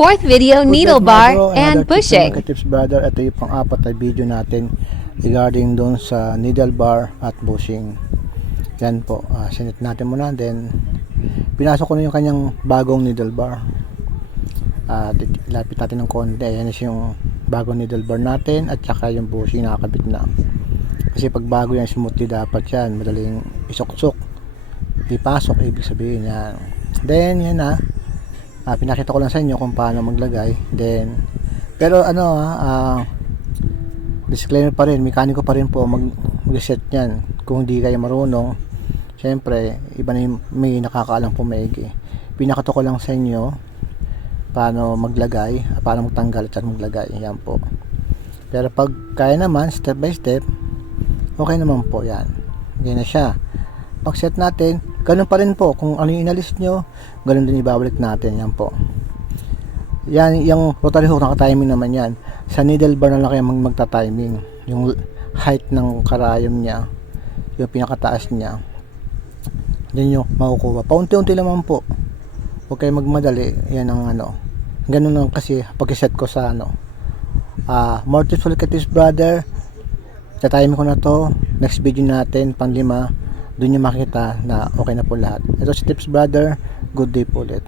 fourth video, needle bar and pushing. Mga tips brother, ito yung pang-apat na video natin regarding doon sa needle bar at bushing. Yan po, sinit natin muna, then pinasok ko na yung kanyang bagong needle bar. Lapit natin ng konti. Ayan is yung bagong needle bar natin, at saka yung bushing nakakabit na. Kasi pag bago yan, smoothly dapat yan, madaling isok-sok, ipasok, ibig sabihin yan. Then yan na, pinakita ko lang sa inyo kung paano maglagay. Then pero disclaimer pa rin, mekaniko pa rin po mag-reset yan. Kung hindi kayo marunong, syempre iba na yung may nakakaalam po maigi. Pinakita ko lang sa inyo paano maglagay, paano magtanggal at maglagay, yan po. Pero pag kaya naman, step by step, okay naman po yan. Hindi na siya. Pag set natin, ganun pa rin po. Kung ano yung inalis nyo, ganun din ibabalik natin. Yan po. Yan, yung rotary hook, naka-timing naman yan. Sa needle bar na lang kayo magta-timing. Yung height ng karayom niya, yung pinakataas niya, din yung makukuha. Paunti-unti naman po. Huwag kayo magmadali. Yan ang ganun lang kasi pag-set ko sa more tips for tips brother. Sa-timing ko na to. Next video natin, pang 5, doon nyo makita na okay na po lahat. Ito si Tips Brother. Good day po ulit.